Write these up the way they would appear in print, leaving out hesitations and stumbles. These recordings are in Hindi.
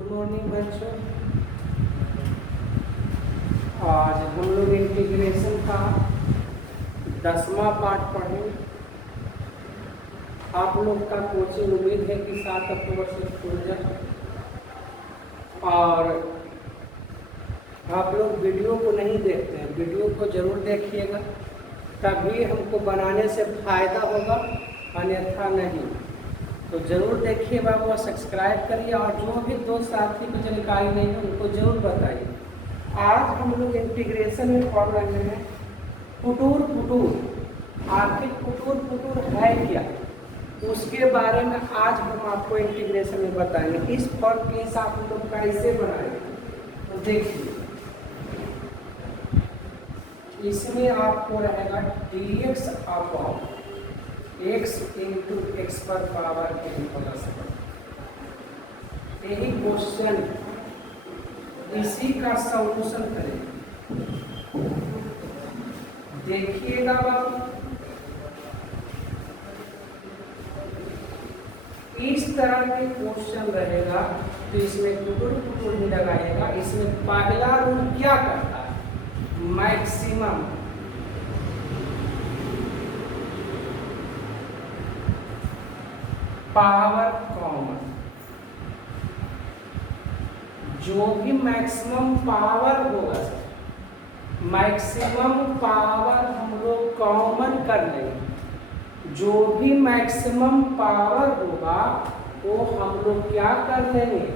गुड मॉर्निंग बच्चों। आज हम लोग इंटीग्रेशन का 10वां पार्ट पढ़ेंगे। आप लोग का कोचिंग उम्मीद है कि 7 अक्टूबर से खुल जाए और आप लोग वीडियो को नहीं देखते हैं, वीडियो को जरूर देखिएगा, तभी हमको बनाने से फायदा होगा, अन्यथा नहीं। तो जरूर देखिए बाबू, सब्सक्राइब करिए और जो भी दोस्त साथी को जानकारी नहीं है उनको जरूर बताइए। आज हम लोग इंटीग्रेशन में पढ़ रहे हैं कुटूर कुटूर। आखिर कुटूर कुटूर है क्या, उसके बारे में आज हम आपको इंटीग्रेशन में बताएंगे। इस फॉर्म के हिसाब हम लोग कैसे बनाएंगे तो देखिए, इसमें आपको रहेगा dx upon x into x पर पावर n प्लस 1। यही क्वेश्चन, इसी का सॉल्यूशन करेंगे। देखिएगा बाबू, इस तरह के क्वेश्चन रहेगा तो इसमें कुटुर कुटुर ही लगाएगा। इसमें पहला रूल क्या करता है, मैक्सिमम पावर कॉमन। जो भी मैक्सिमम पावर होगा, मैक्सिमम पावर हम लोग कॉमन कर लेंगे। जो भी मैक्सिमम पावर होगा वो हम लोग क्या कर लेंगे,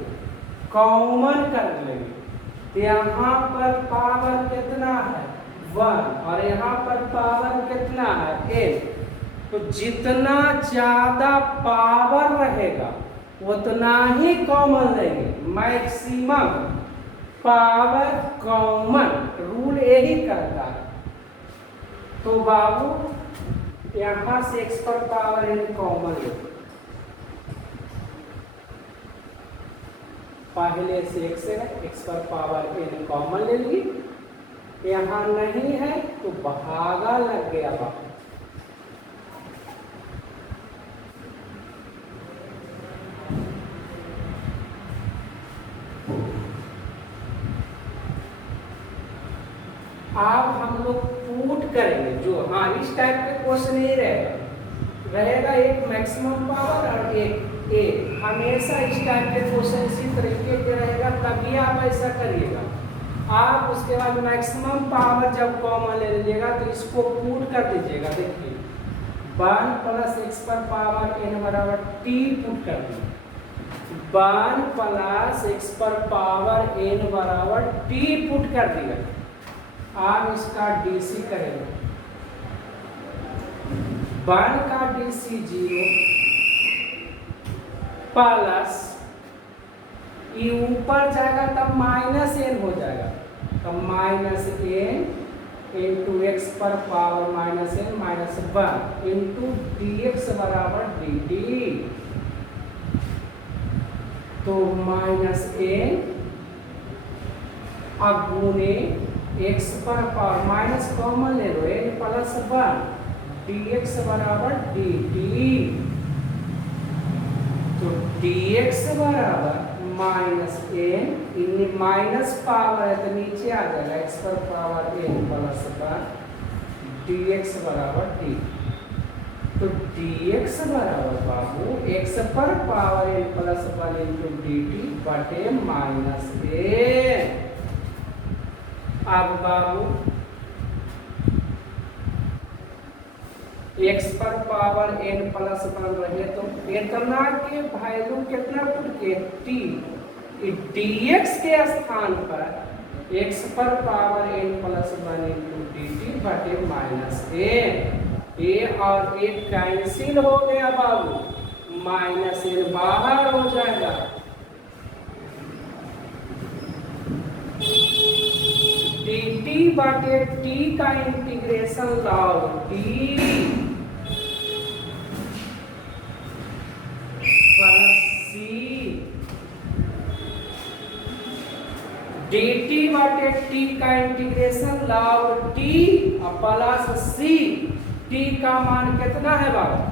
कॉमन कर लेंगे। यहाँ पर पावर कितना है 1 और यहाँ पर पावर कितना है 8। तो जितना ज्यादा पावर रहेगा उतना ही कॉमन लेंगे। मैक्सिमम पावर कॉमन रूल यही करता है। तो बाबू यहाँ से x पर पावर n कॉमन ले, पहले से x पर पावर n कॉमन ले ली। यहाँ नहीं है तो भागा लग गया बाबू। अब हम लोग पुट करेंगे, जो इस टाइप के क्वेश्चन ही रहेगा एक मैक्सिमम पावर और एक हमेशा इस टाइप के क्वेश्चन इसी तरीके के रहेगा, तभी आप ऐसा करिएगा। आप उसके बाद मैक्सिमम पावर जब कॉमन ले लीजिएगा तो इसको पुट कर दीजिएगा। देखिए 1 प्लस एक्स पर पावर n बराबर t पुट कर दीजिए। 1 प्लस एक्स पर पावर n बराबर t पुट कर दिया। आप इसका DC करेंगे, 1 का DC 0 प्लस ये ऊपर जाएगा तब माइनस n हो जाएगा, तब माइनस n इंटू एक्स पर power minus n minus 1 into dx बराबर dt। तो माइनस n अब गुने x पर पावर माइनस कॉमन ले लो n प्लस 1 dx बराबर dt। तो dx बराबर माइनस n, इन माइनस पावर है तो नीचे आ जाएगा x पर पावर n प्लस 1 dx बराबर dt। तो dx बराबर बाबू x पर power n plus 1 into dt बटे माइनस n। अब बाबू x पर पावर n प्लस 1 रहे तो इतना के वैल्यू कितना पुट के t, dx के स्थान पर x पर power n plus 1 into dt बटे माइनस a और a कैंसिल हो गया बाबू, माइनस n बाहर हो जाएगा। dt बटे t का integration log t plus c, dt बटे t का integration log t plus c। t का मान कितना है बाबू,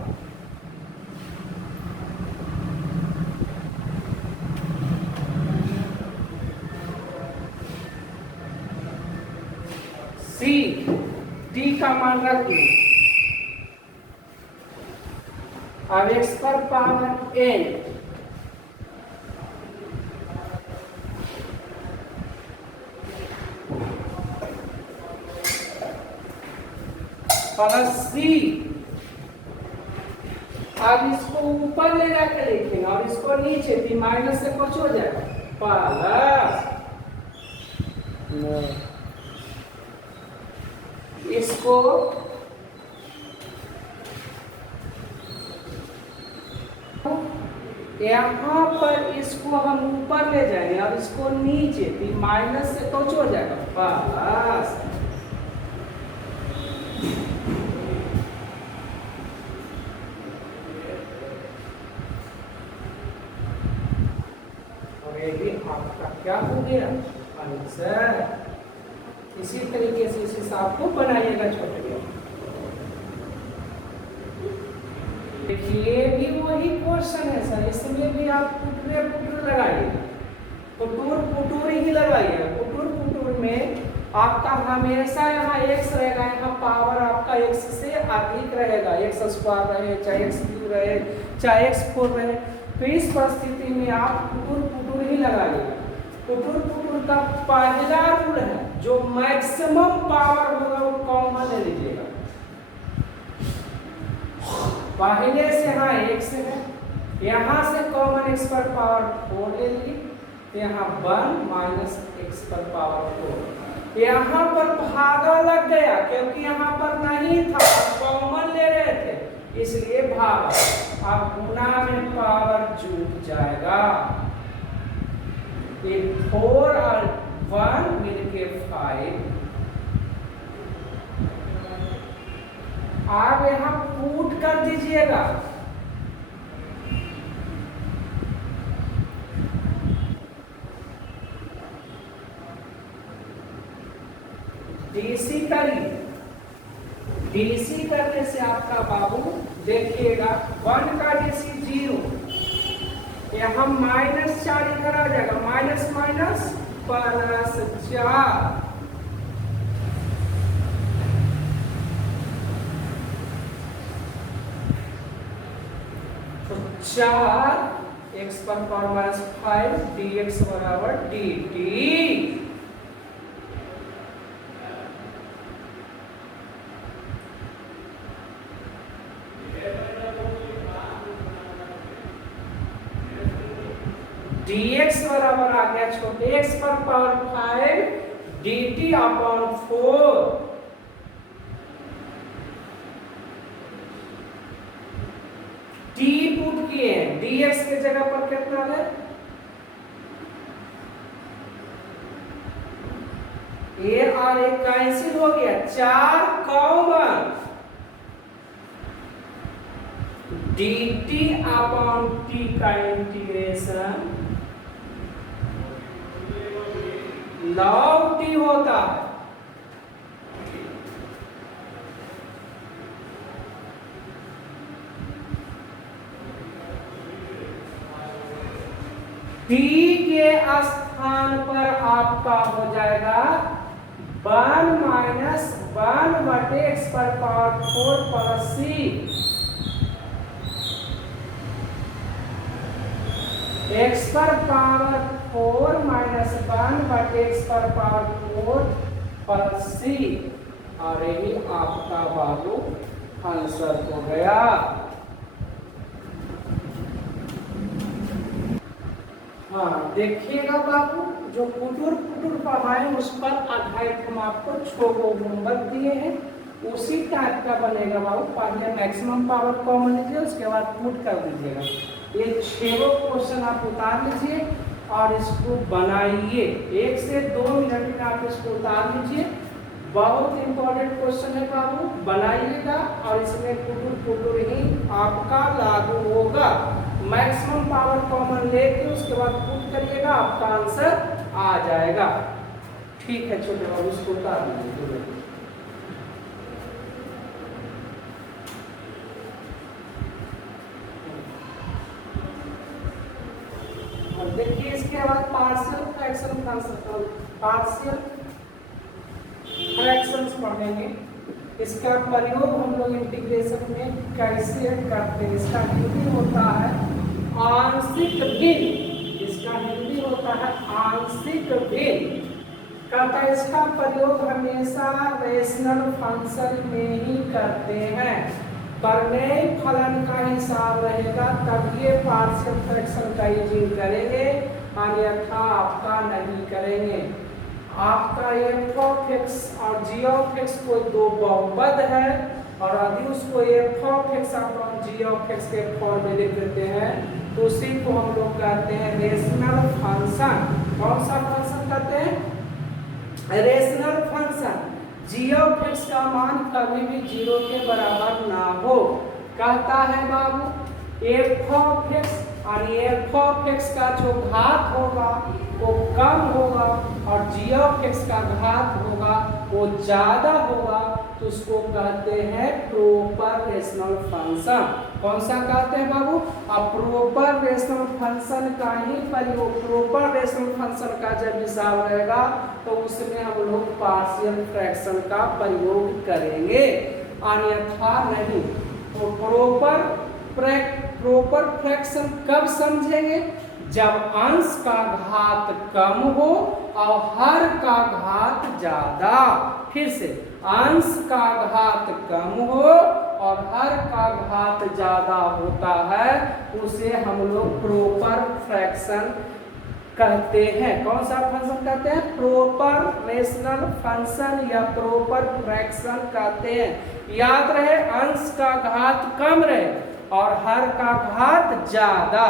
डी का मान रख दिए। अब एक्स पर पावर एन प्लस सी। अब इसको ऊपर ले जाकर लिखेंगे और इसको नीचे, पी माइनस से कुछ हो जाएगा प्लस, इसको यहाँ पर इसको हम ऊपर ले जाएंगे और इसको नीचे, पी माइनस से कुछ हो जाएगा प्लस, ये भी आपका क्या हो गया आंसर। इसी तरीके से इस हिसाब को बनाइएगा छोटे में। देखिए भी वही क्वेश्चन है सर, इसमें भी आप पुटरे पुटूर लगाइए, पुटूर पुटूर ही लगाइए। पुटूर पुटूर में आपका हमेशा यहाँ x रहेगा, यहाँ पावर आपका x से अधिक रहेगा, x स्क्वायर रहे चाहे x क्यूब रहे चाहे x 4 रहे। तो इस परिस्थिति में आप पुटूर पुटूर ही लगाइएगा। पुटूर पुटूर का पहला रूल है, जो मैक्सिमम पावर होगा वो कॉमन ले लीजिएगा। पहले से यहाँ x है, यहाँ से कॉमन x पर पावर 4 ले ली, यहाँ 1 माइनस x पर पावर 4। यहाँ पर भागा लग गया क्योंकि यहाँ पर नहीं था, कॉमन ले रहे थे इसलिए भागा। अब गुना में पावर जुट जाएगा, ये 4 और 1 मिलके 5। आप यहाँ पुट कर दीजिएगा, डीसी करिए। डीसी करने से आपका बाबू देखिएगा 1 का डीसी 0, यहाँ माइनस 4 इधर आ जाएगा, माइनस माइनस प्लस 4। तो 4 एक्स पर पावर माइनस 5 dx बराबर dt। dx बराबर आ गया छोटे x पर power 5 dt upon 4। t put किए हैं, dx के जगह पर कितना है, ए और एक कैंसिल हो गया, 4 कॉमन dt अपॉन t का इंटीग्रेशन log t होता है। t के स्थान पर आपका हो जाएगा 1 माइनस 1 बटे एक्स पर पावर 4 प्लस सी। एक्स पर पावर 4 माइनस 1 बटे एक्स पर पावर 4 प्लस सी, और यही आपका बाबू आंसर हो गया। हाँ देखिएगा बाबू, जो पुटूर पुटूर पढ़ाए उस पर आधारित हम आपको 6 होमवर्क दिए हैं, उसी टाइप का बनेगा बाबू। पहले मैक्सिमम पावर कॉमन लीजिए, उसके बाद पुट कर दीजिएगा। ये 6 क्वेश्चन आप उतार लीजिए और इसको बनाइए, 1 से 2 मिनट में आप इसको उतार लीजिए। बहुत इंपॉर्टेंट क्वेश्चन है बाबू, बनाइएगा और इसमें पुटूर पुटूर ही आपका लागू होगा। मैक्सिमम पावर कॉमन लेके उसके बाद पुट करिएगा, आपका आंसर आ जाएगा। ठीक है छोटे बाबू, इसको उतार लीजिए। देखिए इसके बाद पार्शियल फ्रैक्शन पार्शियल फ्रैक्शंस पढ़ेंगे। इसका प्रयोग हम लोग इंटीग्रेशन में कैसे करते हैं? इसका हिंदी होता है आंशिक भिन्न। इसका हिंदी होता है आंशिक भिन्न। कहता है इसका प्रयोग हमेशा रेशनल फंक्शन में ही करते हैं। प्रमेय फलन का हिसाब रहेगा तब ये पार्शियल फ्रैक्शन का यूजिंग करेंगे, अन्यथा आपका नहीं करेंगे। आपका एफ ऑफ एक्स और जी ऑफ एक्स कोई दो बहुपद है और यदि उसको F of X upon G of X के फॉर्म में लिख देते हैं तो उसी को हम लोग कहते हैं रेशनल फंक्शन। कौन सा फंक्शन कहते हैं? Rational function. G of X का मान कभी भी 0 के बराबर ना हो। कहता है बाबू एफ ऑफ एक्स और एफ ऑफ एक्स का जो घात होगा वो कम होगा और जी ऑफ एक्स का घात होगा वो ज्यादा होगा, तो उसको कहते हैं प्रॉपर रेशनल फंक्शन। कौन सा कहते हैं बाबू? अब प्रॉपर रेशनल फंक्शन का ही प्रयोग, प्रॉपर रेशनल फंक्शन का जब हिसाब रहेगा तो उसमें हम लोग पार्शियल फ्रैक्शन का प्रयोग करेंगे, अन्यथा नहीं। तो प्रॉपर फ्रैक्शन कब समझेंगे? जब अंश का घात कम हो और हर का घात ज्यादा। फिर से, अंश का घात कम हो और हर का घात ज्यादा होता है, उसे हम लोग प्रॉपर फ्रैक्शन कहते हैं। कौन सा फंक्शन कहते हैं? प्रॉपर रेशनल फंक्शन या प्रॉपर फ्रैक्शन कहते हैं। याद रहे, अंश का घात कम रहे और हर का घात ज्यादा,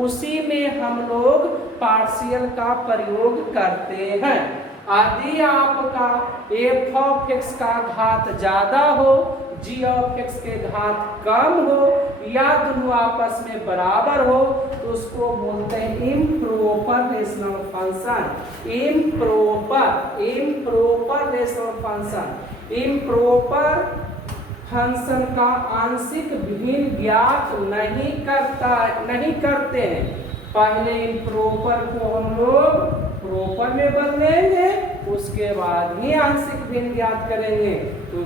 उसी में हम लोग पार्शियल का प्रयोग करते हैं। यदि आपका एफ ऑफ एक्स का घात ज्यादा हो, जी ऑफ एक्स के घात कम हो या दोनों आपस में बराबर हो, तो उसको बोलते हैं improper rational function. Improper rational function. Improper function का आंशिक भिन्न ज्ञात नहीं करते हैं। पहले इम्प्रॉपर को हम लोग प्रॉपर में बदलेंगे, उसके बाद ही आंशिक भिन्न ज्ञात करेंगे। तो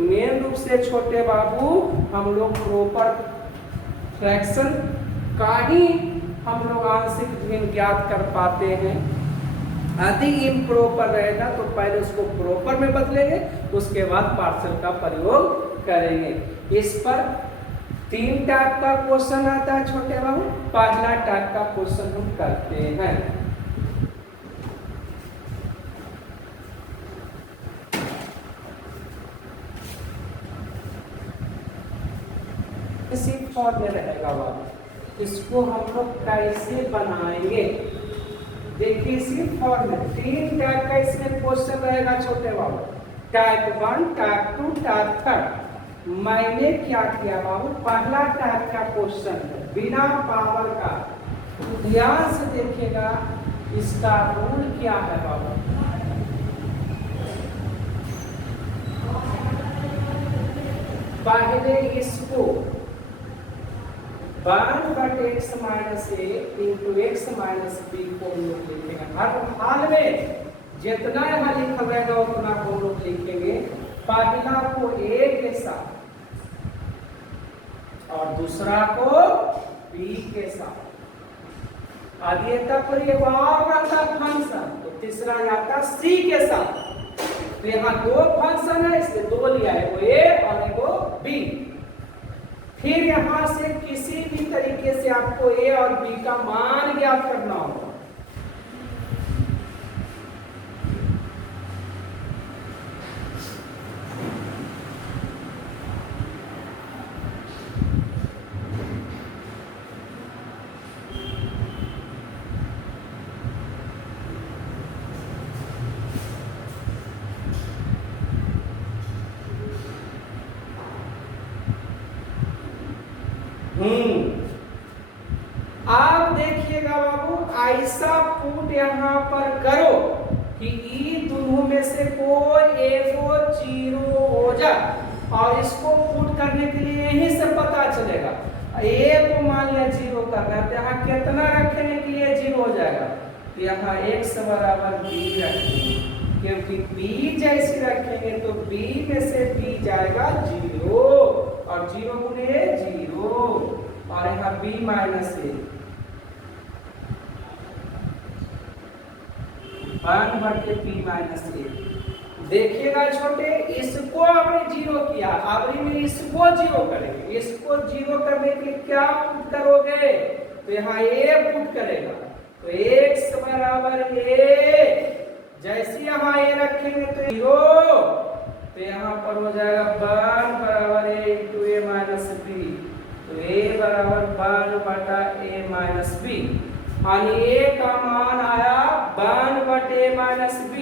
मेन रूप से छोटे बाबू हम लोग प्रॉपर फ्रैक्शन का ही हम लोग आंशिक भिन्न ज्ञात कर पाते हैं। यदि इम्प्रॉपर रहेगा तो पहले उसको प्रॉपर में बदलेंगे, उसके बाद पार्शियल का प्रयोग करेंगे। इस पर 3 टाइप का क्वेश्चन आता है छोटे बाबू। पहला टाइप का क्वेश्चन हम करते हैं। इसी फॉर्म में रहेगा बाबू, इसको हम लोग कैसे बनाएंगे? देखिए इसी फॉर्म में 3 टाइप का इसमें क्वेश्चन रहेगा छोटे बाबू। Type 1, type 2, type 3। मैंने क्या किया बाबू, पहला टाइप का क्वेश्चन है बिना पावर का। ध्यान से देखिएगा, इसका रूल क्या है बाबू। पहले इसको 1/x - a into x - b को हम लोग लिखेंगे। हर हाल में जितना यहाँ लिखा रहेगा उतना हम लोग लिखेंगे। पहला को a के साथ और दूसरा को b के साथ। आगे तक पर ये और आता फंक्शन, तो तीसरा आता c के साथ। तो यहाँ 2 फंक्शन है, इसलिए 2 लिया है, वो a और वो b। फिर यहां से किसी भी तरीके से आपको a और b का मान ज्ञात करना होगा। आप देखिएगा बाबू, ऐसा पुट यहाँ पर करो कि ई दोनों में से कोई एगो 0 हो जाए। और इसको पुट करने के लिए यहीं से पता चलेगा। ए को मान लिया 0 करना है, तो यहाँ कितना रखने के लिए 0 हो जाएगा? तो यहाँ x बराबर b रखेंगे। क्योंकि b जैसी रखेंगे तो b में से b जाएगा 0 और 0 गुने 0 और यहाँ b minus a 1/b minus a। देखिएगा छोटे, इसको आपने 0 किया, आखिरी में इसको 0 करेंगे। इसको 0 करने के लिए क्या पुट करोगे, तो यहाँ a पुट करेगा तो x बराबर a, जैसे यहाँ a रखेंगे तो 0, तो यहाँ पर हो जाएगा 1 बराबर a into a minus b, तो a बराबर 1/a माइनस b, यानी a का मान आया 1/a माइनस b,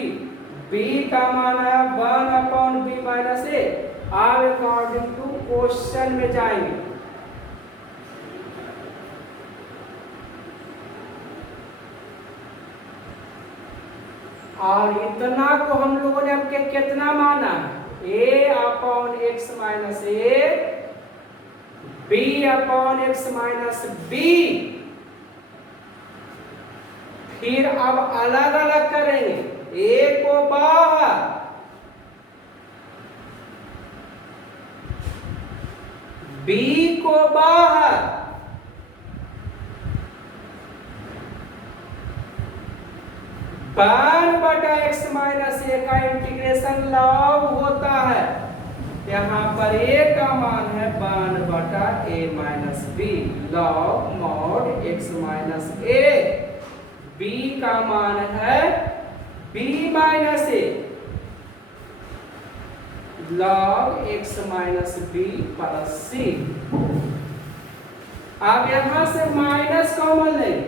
b का मान आया 1/b माइनस a। अब अकॉर्डिंग टू क्वेश्चन में जाएंगे, और इतना को हम लोगों ने अब कितना माना, a/x minus a, b/x minus b। फिर अब अलग अलग करेंगे, a को बाहर, b को बाहर, x माइनस a का इंटीग्रेशन लॉग होता है। यहाँ पर a का मान है 1/a minus b log mod x minus a, b का मान है b minus a log x minus b plus c। अब यहां से माइनस कॉमन लेंगे,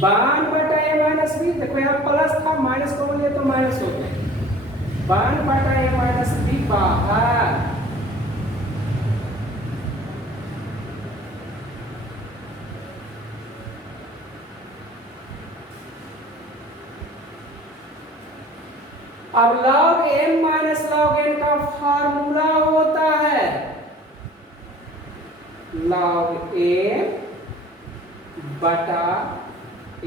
बान बटा ए माइनस बी, देखो यहाँ प्लस था माइनस कॉमन लिया तो माइनस हो गया, 1/a माइनस b बाहर, अब log m minus log n का फार्मूला होता है log m बटा a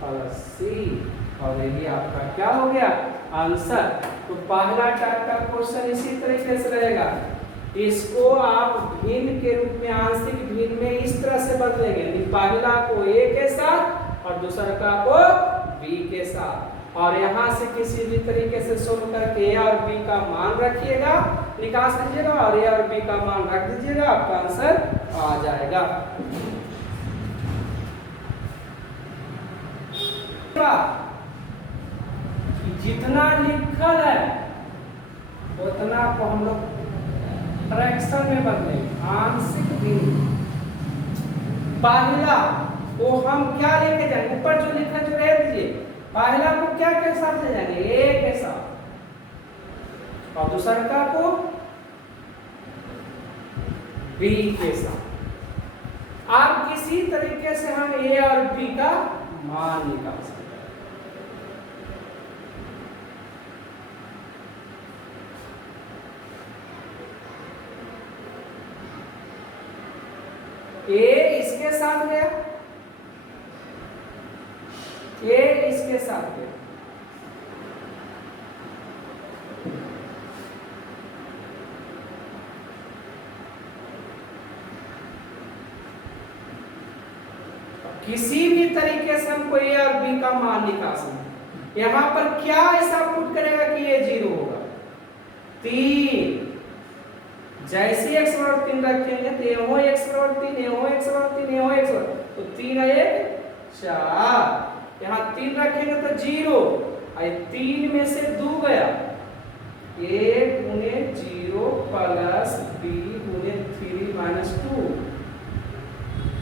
प्लस c, और ये आपका क्या हो गया आंसर। तो पहला टाइप का क्वेश्चन इसी तरीके से रहेगा, इसको आप भिन्न के रूप में, आंशिक भिन्न में इस तरह से बदलेंगे, पहला को a के साथ और दूसरा का को b के साथ, और यहाँ से किसी भी तरीके से सोल्व करके a और b का मान रखिएगा, निकाल लीजिएगा और a और b का मान रख दीजिएगा, आपका आंसर आ जाएगा। जितना लिखल है उतना को हम लोग फ्रैक्शन में बदलेंगे, आंशिक भिन्न। पहला को हम क्या लेके जाएंगे, ऊपर जो लिखा जो रह दीजिए, पहला को क्या के साथ ले जाएंगे, a के साथ, और दूसरा को b के साथ। अब किसी तरीके से हम a और b का मान निकाल सकते हैं। a इसके साथ गया, a इसके साथ गया, किसी भी तरीके से हमको a और b का मान निकाल सकते। यहाँ पर क्या ऐसा पुट करेगा कि ये 0 होगा, 3, जैसे x बराबर 3 रखेंगे तो ये हो x बराबर 3, ये हो x बराबर 3, ये हो x बराबर, तो 3 और 1 4, यहाँ 3 रखेंगे तो 0, और 3 में से 2 गया, a गुने 0 प्लस b गुने 3 माइनस 2,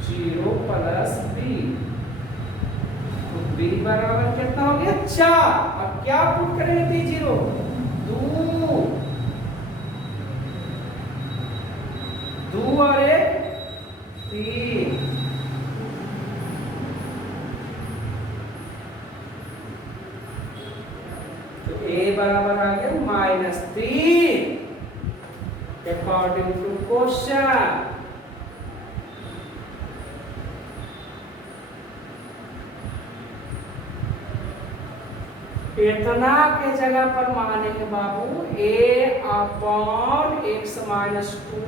0 प्लस b, तो b बराबर कितना हो गया 4। अब क्या पुट करेंगे, 0 2 और 1 3, तो a बराबर आ गया -3। According to question. इतना के जगह पर मानेंगे बाबू a upon x minus 2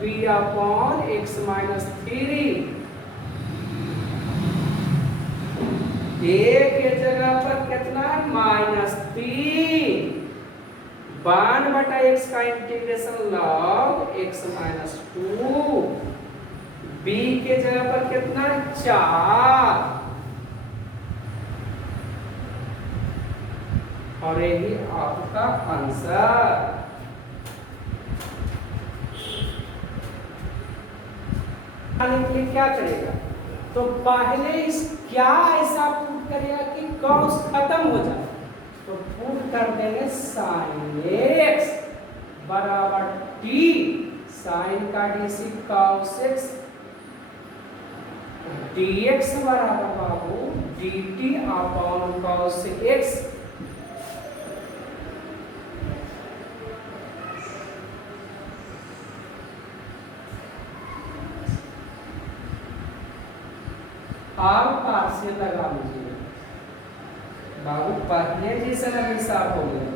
b upon x minus 3। a के जगह पर कितना -3 1 बटा x का integration log x minus 2। b के जगह पर कितना 4 और यही आपका आंसर। के लिए क्या करेगा तो पहले इस क्या ऐसा पुट करेगा कि कॉस खत्म हो जाए, तो पुट कर देंगे साइन x बराबर t साइन का डीसी कॉस x dx बराबर बाबू dt अपॉन कॉस x। आप पार्शियल लगा लीजिए बाबू, पहले जैसे अभी साफ हो गया।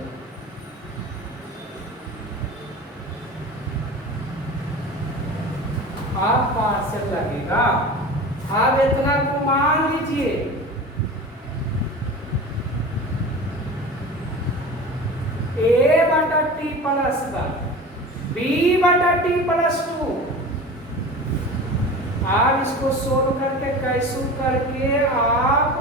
आप पार्शियल लगेगा। आप इतना को मान लीजिए a बटा टी प्लस 1 b बटा टी प्लस 2। आप इसको सोल्व करके कैसे करके आप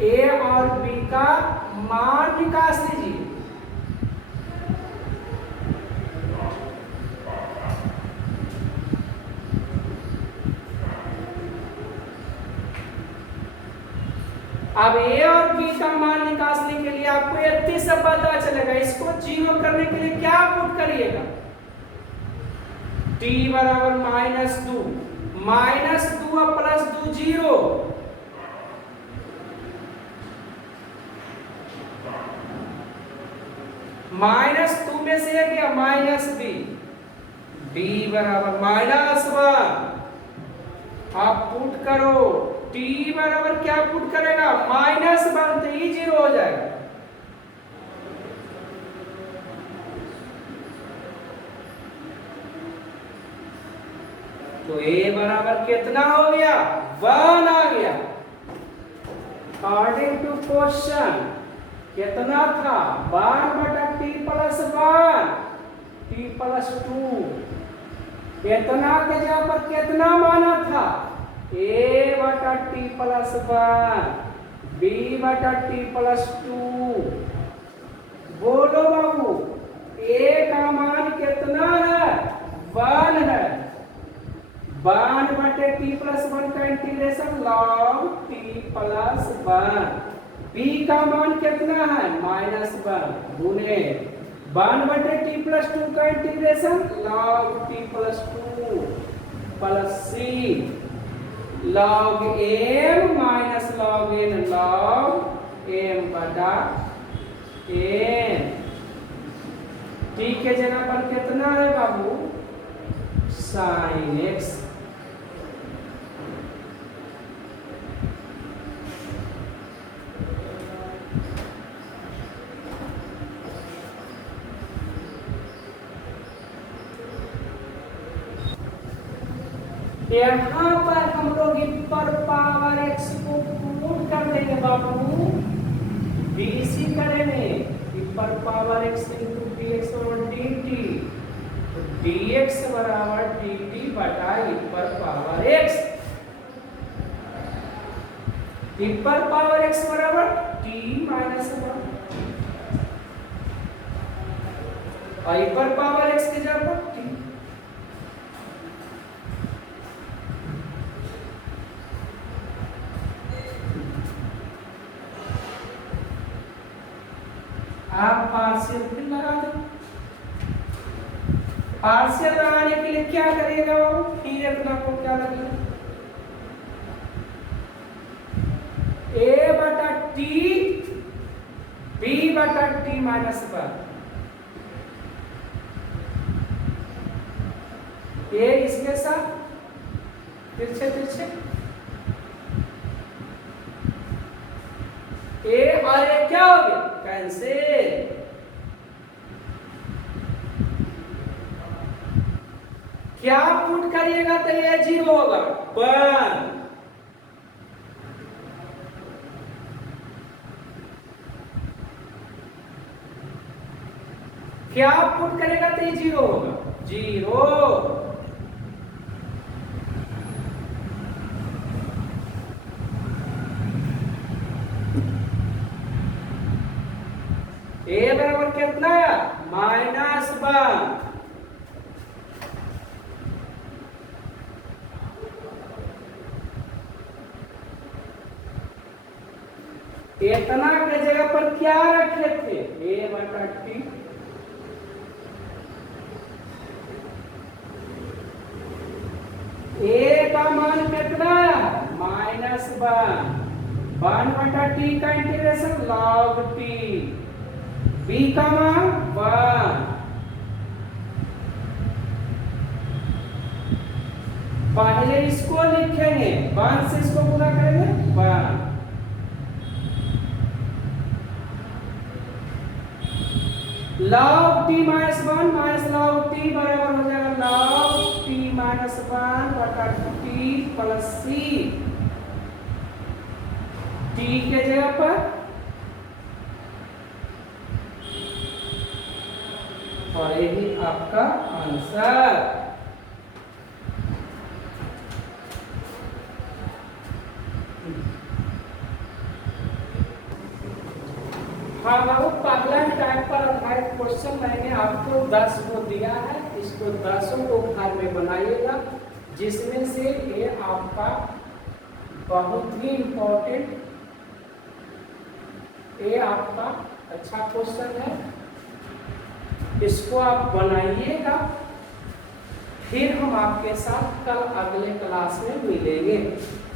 a और b का मान निकाल लीजिए। अब a और b का मान निकालने के लिए आपको इतनी सब पता चलेगा। इसको जीरो करने के लिए क्या पुट करिएगा t बराबर -2 -2 और +2 0। -2 में से क्या -b b बराबर -1। आप पुट करो t बराबर क्या पुट करेगा -1 तो ये 0 हो जाएगा। तो a बराबर कितना हो गया 1 आ गया। अकॉर्डिंग टू क्वेश्चन कितना था 1 बटा t प्लस 1 t प्लस 2। कितना के जगह पर कितना माना था a बटा t प्लस 1 b बटा t प्लस 2। बोलो बाबू a का मान कितना है 1 है। 1 बटे t प्लस 1 का integration log t plus 1। b का मान कितना है -1 गुने 1 बटे t प्लस 2 का integration log t plus 2 plus c log m minus log n log m बटा n। t के जगह पर कितना है बाबू साइन x। यहाँ पर हम लोग पर पावर x को पुट कर देंगे बाबू bc करेंगे पर पावर x into dx और dt dx बराबर dt बटा पर पावर x। पर पावर x बराबर t माइनस 1 और पर पावर x की जगह पर t। आप पार्शियल फिर लगा दो। पार्शियल लगाने के लिए क्या करिएगा बाबू फिर अपना को क्या लगेगा a बटा t b बटा t माइनस 1 ये इसके साथ तिरछे तिरछे, ए और ए क्या हो गया, कैंसिल। क्या पुट करिएगा तो ये 0 होगा, 1। क्या पुट करेगा तो ये 0 होगा, 0। ए बराबर कितना है, -1। इतना के जगह पर क्या रखे थे, a/t। ए का मान कितना है, -1। 1/t का इंटीग्रेशन log t। b का मान 1। पहले इसको लिखेंगे, 1 से इसको पूरा करेंगे, 1। log t -1 log t बराबर हो जाएगा log t -1/t plus c। t के जगह पर और यही आपका आंसर। हाँ बाबू, पहला टाइप पर आधारित क्वेश्चन मैंने आपको 10 को दिया है, इसको 10 को घर में बनाइएगा, जिसमें से ये आपका बहुत ही इम्पोर्टेंट, ये आपका अच्छा क्वेश्चन है, इसको आप बनाइएगा। फिर हम आपके साथ कल अगले क्लास में मिलेंगे।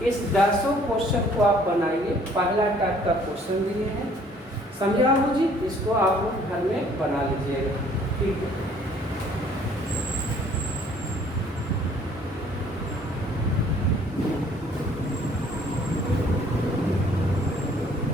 इस 10 क्वेश्चन को आप बनाइए, पहला टाइप का क्वेश्चन दिए हैं, समझे बाबू जी, इसको आप लोग घर में बना लीजिएगा, ठीक है।